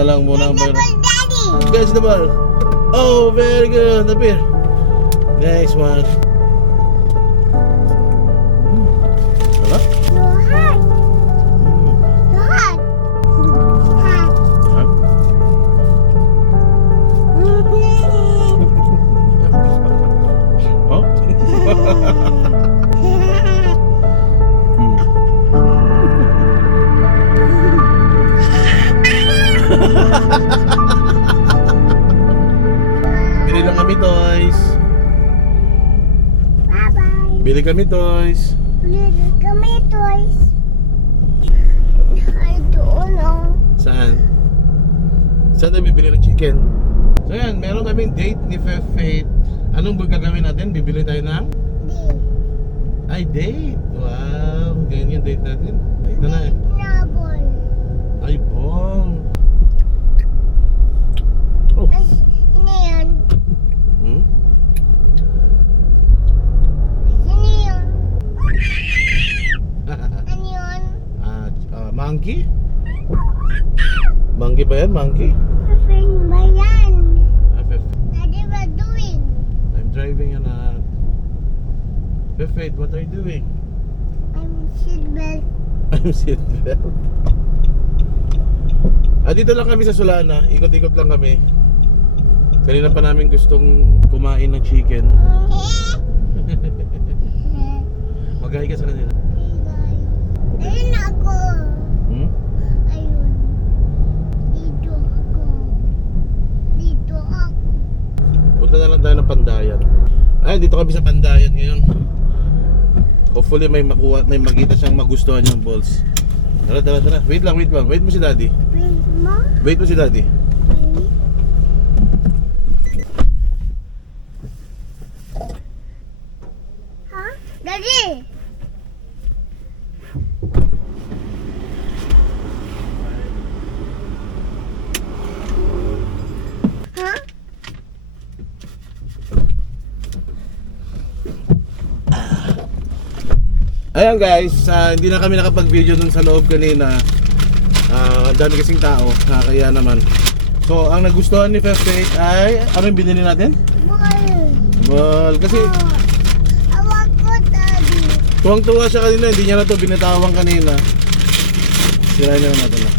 Lang muna ang Daddy! catch the ball. Oh, very good. Napir. Next one. Diba? Your heart! Your heart! Heart! Ha? Oh? Bili lang kami toys. Bye-bye! Bili kami toys. Little kami toys. Ay, doon oh. Saan? Saan tayo bibili ng chicken? So yan, meron kaming date ni Faith. Anong gagawin natin? Bibili tayo ng? Di. Ay, date! Wow! Ganyan yung date natin. Ay, ito na eh. Nabol. Ay, bong! Oh! Ay, sino yun? Hmm? Sino yun? Ano yun? Monkey? Monkey ba yan? Monkey? Friend ba yan? Faith, Daddy, what doing? I'm driving anak. Faith, what are you doing? I'm seatbelt. I'm seatbelt. Dito lang kami sa Solana. Ikot-ikot lang kami. Kanina pa namin gustong kumain ng chicken. Magahi ka sa kanila. Ayun ako. Hmm? Ayun. Dito ako. Dito ako. Punta na lang tayo ng Pandayan. Ay, dito kami sa Pandayan ngayon. Hopefully may makita siyang magustuhan yung balls. Tara, tara, tara. Wait lang. Wait mo si Daddy. Wait mo? Wait mo si Daddy. Ha? Daddy! Ha? Ayan guys, hindi na kami nakapag-video dun sa loob kanina. Dami kasing tao, nakakaya naman. So, ang nagustuhan ni Faith ay, ano yung binili natin? Ball. Well, kasi Awak ko, Daddy. tuwang-tuwa siya kanina, hindi niya na to binitawan kanina. Sirain niya na natin na.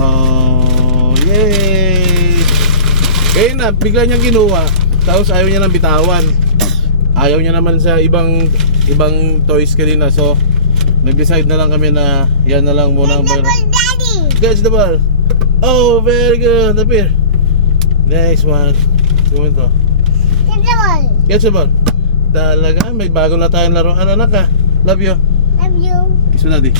Oh, yay! Kaya na, bigla niyang kinuha. Tapos ayaw niya nang bitawan. Ayaw niya naman sa ibang toys kanina. So, nag-decide na lang kami na yan na lang muna ang Catch the ball, Daddy. catch the ball. Oh, very good. Napir. Next one. Gawin to. Catch the ball. Catch the ball. Talaga, may bago na tayong laruan. Anak ka. Love you. Love you. Kiss mo, Daddy.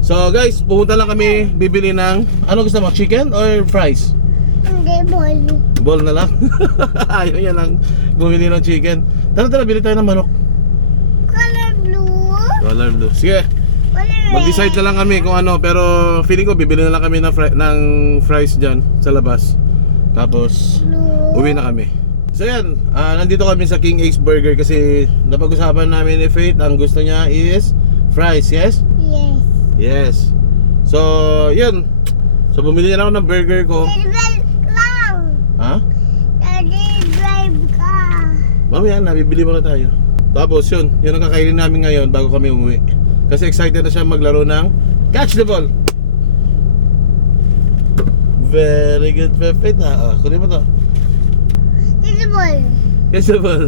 So guys, pupunta lang kami bibili ng, ano gusto mo, chicken or fries? Hindi, ball. Ball na lang. Ayaw niya lang bumili ng chicken. Tara, bili tayo ng manok. Color blue. Color blue. Sige, Color red. mag-decide na lang kami kung ano. Pero feeling ko bibili na lang kami ng fries dyan sa labas. Tapos Blue. uwi na kami. So yan, nandito kami sa King Ace Burger kasi napag-usapan namin ni Faith. Ang gusto niya is fries, yes? Yes. Yes. So, yun. So, bumili na ako ng burger ko. Seatbelt lang. Ha? Daddy, drive ka. Mamaya na, bibili muna tayo. Tapos yun, yun ang kakainin namin ngayon bago kami umuwi. Kasi excited na siya maglaro ng Catch the Ball. Very good, Pepet ha. Kunin mo to. Catch the ball. Catch the Ball.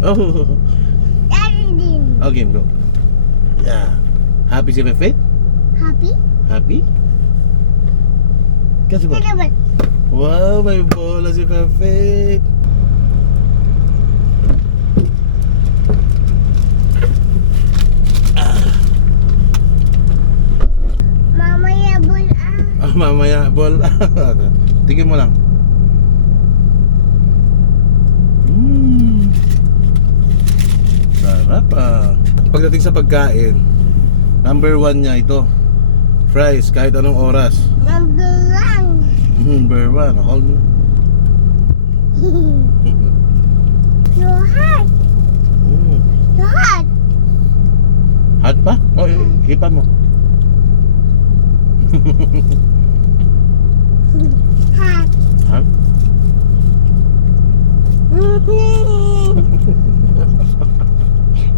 Oh. Daddy din. Okay, go. Yeah. Happy si Pepet? Happy? Happy? Catch the Ball. Catch the ball. Wow, may bola si Pepet. Mamaya ball Mamaya, ball. Tingin mo lang. Sarap Pagdating sa pagkain, number 1 niya ito. Fries, kahit anong oras. Number 1. Number 1, hold mo. Your heart. Your heart. Hot pa? Oh, hipan mo. Hot. Ha?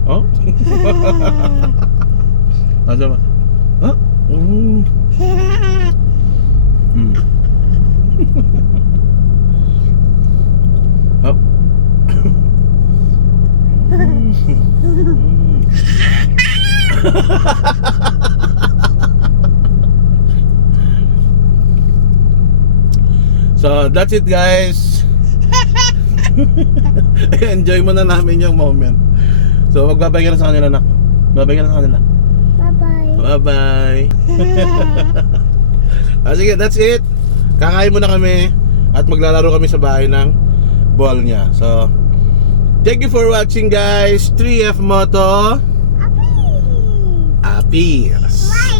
Oh? Ano ba? Ha? Mm. Mm. Hop. So that's it guys. Enjoy mo na namin yung moment. So magbabay ka na sa kanila, anak. Magbabay ka na sa kanila. Bye-bye. Bye-bye. Sige, that's it. Kakain muna kami at maglalaro kami sa bahay ng ball niya. So, thank you for watching guys. 3F Moto. Happy. Happy. Bye.